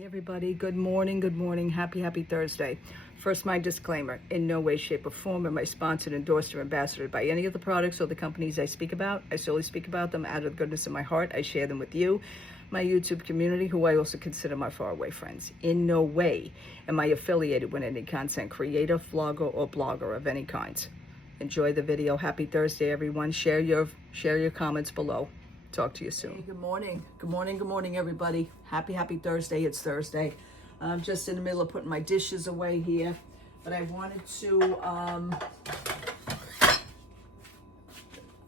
Hey everybody, good morning, happy Thursday. First, my disclaimer, in no way, shape, or form am I sponsored, endorsed, or ambassadored by any of the products or the companies I speak about. I solely speak about them out of the goodness of my heart. I share them with you, my YouTube community, who I also consider my faraway friends. In no way am I affiliated with any content creator, vlogger, or blogger of any kind. Enjoy the video. Happy Thursday, everyone. Share your comments below. Talk to you soon. Hey, good morning, everybody. Happy Thursday. It's Thursday. I'm just in the middle of putting my dishes away here, but I wanted to,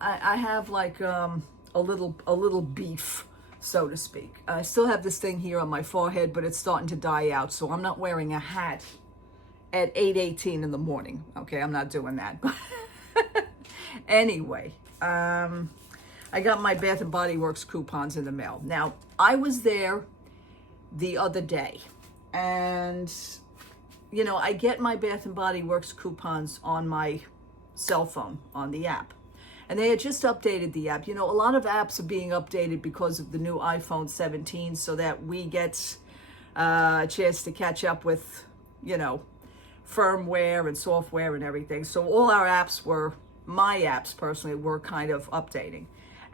I have like a little beef, so to speak. I still have this thing here on my forehead, but it's starting to die out, so I'm not wearing a hat at 8:18 in the morning. Okay, I'm not doing that. Anyway, I got my Bath & Body Works coupons in the mail. Now, I was there the other day, and, you know, I get my Bath & Body Works coupons on my cell phone, on the app. And they had just updated the app. You know, a lot of apps are being updated because of the new iPhone 17, so that we get a chance to catch up with, you know, firmware and software and everything. So all our apps were, my apps personally, were kind of updating.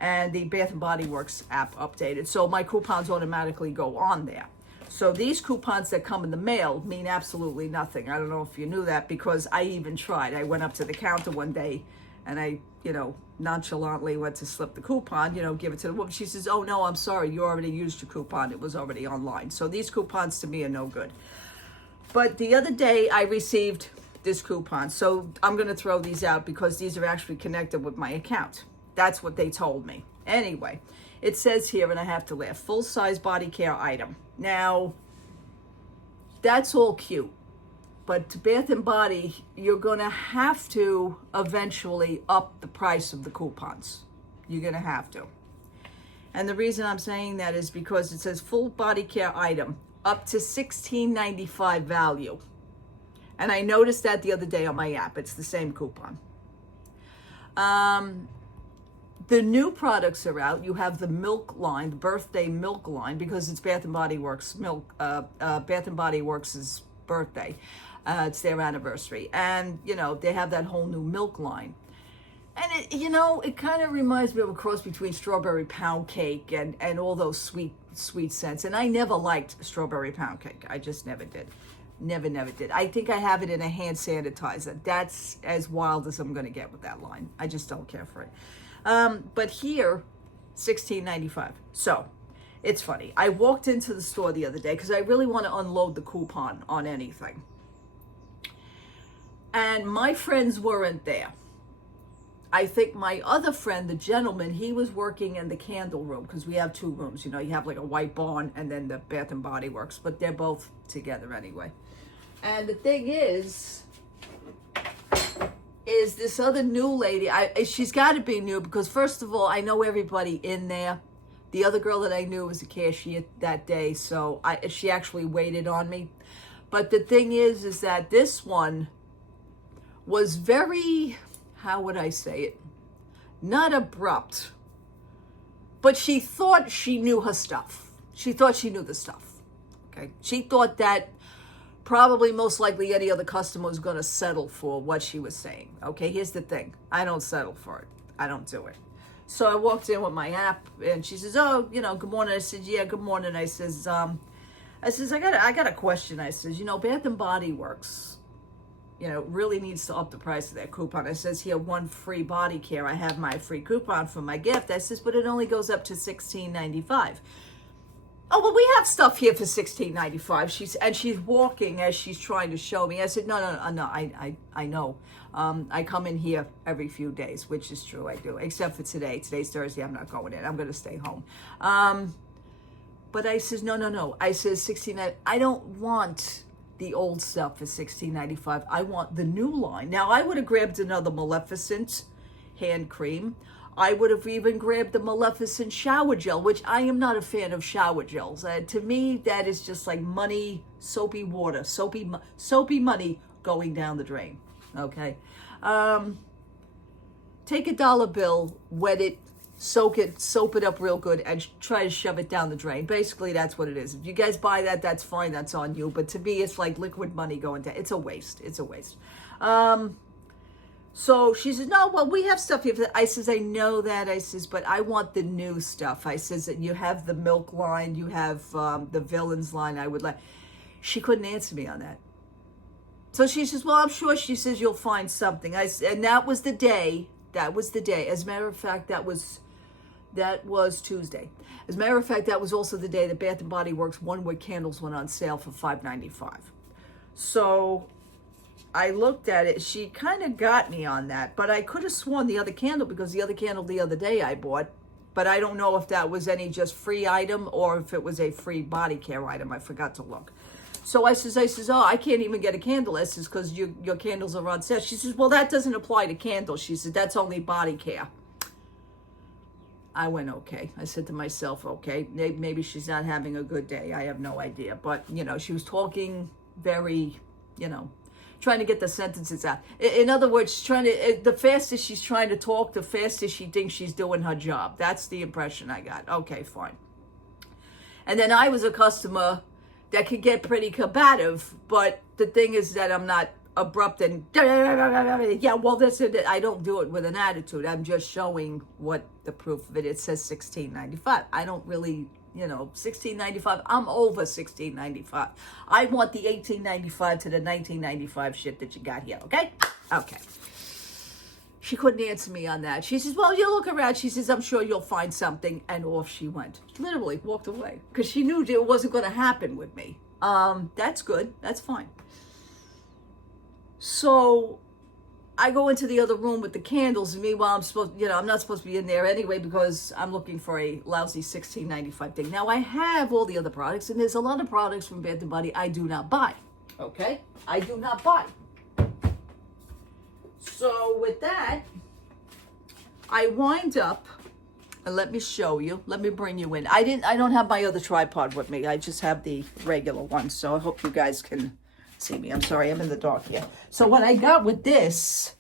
And the Bath & Body Works app updated. So my coupons automatically go on there. So these coupons that come in the mail mean absolutely nothing. I don't know if you knew that, because I even tried. I went up to the counter one day and I, you know, nonchalantly went to slip the coupon, you know, give it to the woman. She says, "Oh no, I'm sorry, you already used your coupon. It was already online." So these coupons to me are no good. But the other day I received this coupon. So I'm going to throw these out because these are actually connected with my account. That's what they told me. Anyway, it says here, and I have to laugh, full-size body care item. Now, that's all cute. But to Bath & Body, you're going to have to eventually up the price of the coupons. You're going to have to. And the reason I'm saying that is because it says full body care item, up to $16.95 value. And I noticed that the other day on my app. It's the same coupon. The new products are out. You have the milk line, the birthday milk line, because it's Bath & Body Works milk. Bath & Body Works' birthday. It's their anniversary, and you know they have that whole new milk line. And it, you know, it kind of reminds me of a cross between strawberry pound cake and all those sweet scents. And I never liked strawberry pound cake. I just never did. Never did. I think I have it in a hand sanitizer. That's as wild as I'm going to get with that line. I just don't care for it. But here, $16.95. So, it's funny. I walked into the store the other day because I really want to unload the coupon on anything. And my friends weren't there. I think my other friend, the gentleman, he was working in the candle room, because we have two rooms. You know, you have like a White Barn and then the Bath & Body Works, but they're both together anyway. And the thing is this other new lady, she's got to be new, because first of all, I know everybody in there. The other girl that I knew was a cashier that day, so she actually waited on me. But the thing is that this one was very, how would I say it? Not abrupt, but she thought she knew her stuff. She thought she knew the stuff, okay? She thought that probably most likely any other customer was going to settle for what she was saying. Okay, here's the thing. I don't settle for it. I don't do it. So I walked in with my app, and she says, "Oh, you know, good morning." I said, "Yeah, good morning." I says, I got a question. I says, you know, Bath & Body Works, you know, really needs to up the price of that coupon. I says, here, one free body care. I have my free coupon for my gift. I says, but it only goes up to $16.95. "Oh, well, we have stuff here for $16.95. She's walking as she's trying to show me. I said, no, I know. I come in here every few days, which is true, I do, except for today. Today's Thursday, I'm not going in. I'm going to stay home. But I says, no. I says, $16.95. I don't want the old stuff for $16.95. I want the new line. Now, I would have grabbed another Maleficent hand cream. I would have even grabbed the Maleficent shower gel, which I am not a fan of shower gels. To me, that is just like money, soapy water, soapy money going down the drain. Okay. Take a dollar bill, wet it soak it up real good, and try to shove it down the drain. Basically, that's what it is. If you guys buy that, that's fine. That's on you. But to me, it's like liquid money going down. It's a waste. It's a waste. So she says, no, well, we have stuff here. I says, I know that. I says, but I want the new stuff. I says, that you have the milk line, you have the villains line. I would like. She couldn't answer me on that. So she says, well, I'm sure, she says, you'll find something. And that was the day. That was the day. As a matter of fact, that was Tuesday. As a matter of fact, that was also the day that Bath & Body Works one-wood candles went on sale for $5.95. So I looked at it. She kind of got me on that, but I could have sworn the other candle, because the other candle the other day I bought, but I don't know if that was any just free item or if it was a free body care item. I forgot to look. So I says, oh, I can't even get a candle. I says, because your candles are on sale. She says, well, that doesn't apply to candles. She said, that's only body care. I went, okay. I said to myself, okay, maybe she's not having a good day. I have no idea. But, she was talking very, trying to get the sentences out. In other words, the faster she's trying to talk, the faster she thinks she's doing her job. That's the impression I got. Okay, fine. And then I was a customer that could get pretty combative, but the thing is that I'm not abrupt and yeah, well, that's it. I don't do it with an attitude. I'm just showing what the proof of it. It says $16.95. I don't really, $16.95. I'm over $16.95. I want the $18.95 to the $19.95 shit that you got here. Okay. She couldn't answer me on that. She says, well, you look around. She says, I'm sure you'll find something. And off she went. Literally walked away, because she knew it wasn't going to happen with me. That's good. That's fine. So I go into the other room with the candles, and meanwhile I'm not supposed to be in there anyway, because I'm looking for a lousy $16.95 thing. Now I have all the other products, and there's a lot of products from Bath & Body I do not buy. Okay? I do not buy. So with that, I wind up, and let me show you. Let me bring you in. I don't have my other tripod with me. I just have the regular one. So I hope you guys can see me. I'm sorry, I'm in the dark here. So what I got with this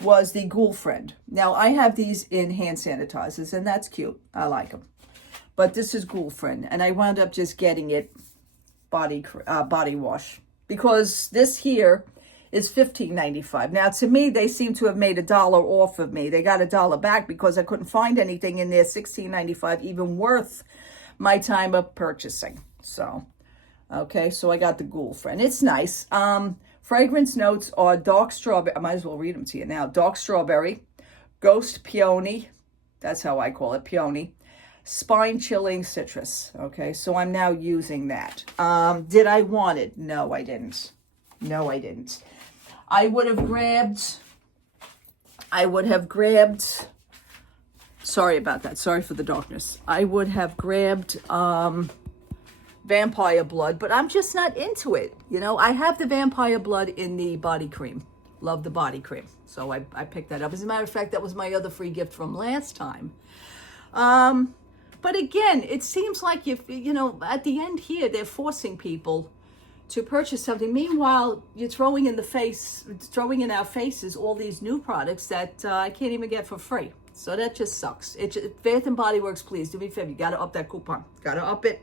was the Ghoul Friend. Now I have these in hand sanitizers, and that's cute. I like them. But this is Ghoul Friend, and I wound up just getting it body wash, because this here is $15.95. Now to me, they seem to have made $1 off of me. They got $1 back, because I couldn't find anything in there $16.95 even worth my time of purchasing. So okay, so I got the Ghoul Friend. It's nice. Fragrance notes are dark strawberry. I might as well read them to you now. Dark strawberry, ghost peony. That's how I call it, peony. Spine chilling citrus. Okay, so I'm now using that. Did I want it? No, I didn't. No, I didn't. I would have grabbed, sorry about that. Sorry for the darkness. I would have grabbed, vampire blood, but I'm just not into it. I have the vampire blood in the body cream. Love the body cream. So I picked that up. As a matter of fact, that was my other free gift from last time. But again, it seems like at the end here, they're forcing people to purchase something. Meanwhile, you're throwing in our faces all these new products that I can't even get for free. So that just sucks. Bath & Body Works, please do me a favor. You got to up that coupon. Got to up it.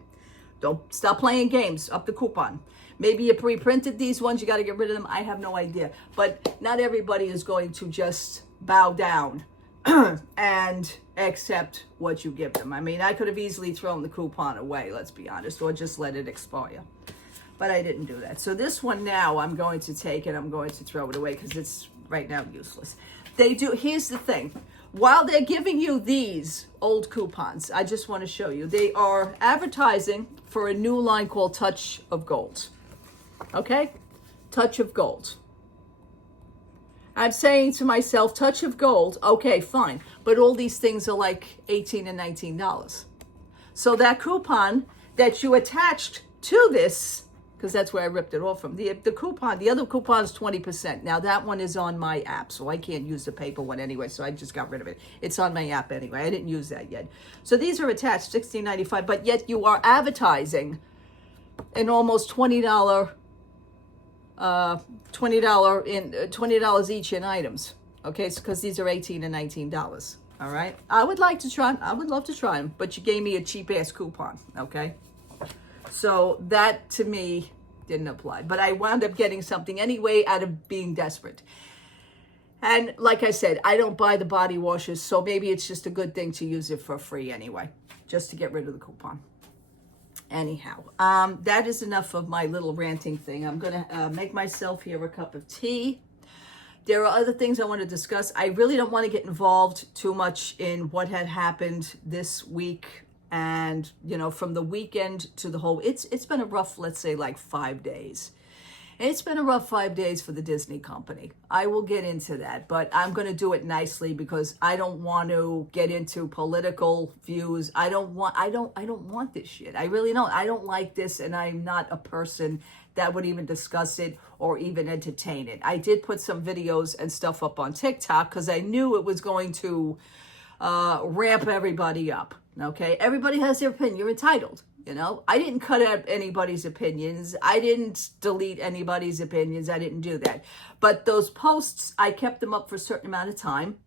Don't stop playing games. Up the coupon. Maybe you pre-printed these ones. You got to get rid of them. I have no idea. But not everybody is going to just bow down and accept what you give them. I mean, I could have easily thrown the coupon away, let's be honest, or just let it expire. But I didn't do that. So this one now, I'm going to take it. I'm going to throw it away, because it's right now useless. Here's the thing. While they're giving you these old coupons, I just want to show you. They are advertising for a new line called Touch of Gold. Okay? Touch of Gold. I'm saying to myself, Touch of Gold, okay, fine. But all these things are like $18 and $19. So that coupon that you attached to this, because that's where I ripped it off from. The coupon, the other coupon is 20%. Now that one is on my app, so I can't use the paper one anyway, so I just got rid of it. It's on my app anyway. I didn't use that yet. So these are attached, $16.95, but yet you are advertising an almost $20 $20 each in items. Okay, because these are $18 and $19. All right. I would like to try. I would love to try them, but you gave me a cheap ass coupon. Okay. So that to me didn't apply, but I wound up getting something anyway out of being desperate. And like I said, I don't buy the body washes, so maybe it's just a good thing to use it for free anyway, just to get rid of the coupon. Anyhow, that is enough of my little ranting thing. I'm going to make myself here a cup of tea. There are other things I want to discuss. I really don't want to get involved too much in what had happened this week. And, you know, from the weekend to the whole, it's been a rough, let's say like 5 days. It's been a rough 5 days for the Disney company. I will get into that, but I'm going to do it nicely because I don't want to get into political views. I don't want this shit. I really don't. I don't like this, and I'm not a person that would even discuss it or even entertain it. I did put some videos and stuff up on TikTok because I knew it was going to ramp everybody up. Okay, everybody has their opinion. You're entitled. You know, I didn't cut out anybody's opinions. I didn't delete anybody's opinions. I didn't do that. But those posts, I kept them up for a certain amount of time.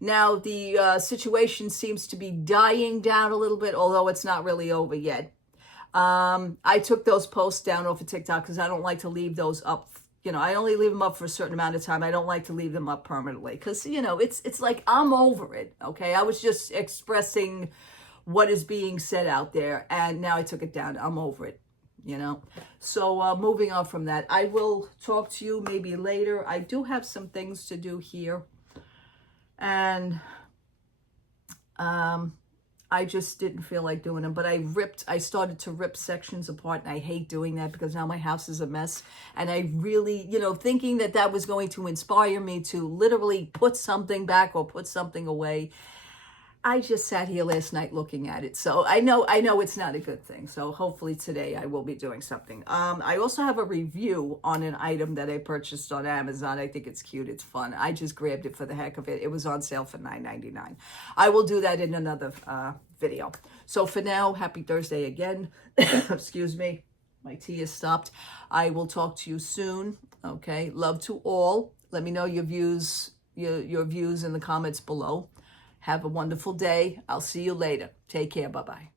Now, the situation seems to be dying down a little bit, although it's not really over yet. I took those posts down off of TikTok because I don't like to leave those up. You know, I only leave them up for a certain amount of time. I don't like to leave them up permanently because, you know, it's like I'm over it. Okay, I was just expressing what is being said out there, and now I took it down. I'm over it, you know. So moving on from that, I will talk to you maybe later. I do have some things to do here, and I just didn't feel like doing them. But I started to rip sections apart, and I hate doing that because now my house is a mess. And I really, you know, thinking that that was going to inspire me to literally put something back or put something away. I just sat here last night looking at it. So I know it's not a good thing. So hopefully today I will be doing something. I also have a review on an item that I purchased on Amazon. I think it's cute. It's fun. I just grabbed it for the heck of it. It was on sale for $9.99. I will do that in another video. So for now, happy Thursday again. Excuse me. My tea is stopped. I will talk to you soon. Okay. Love to all. Let me know your views in the comments below. Have a wonderful day. I'll see you later. Take care. Bye-bye.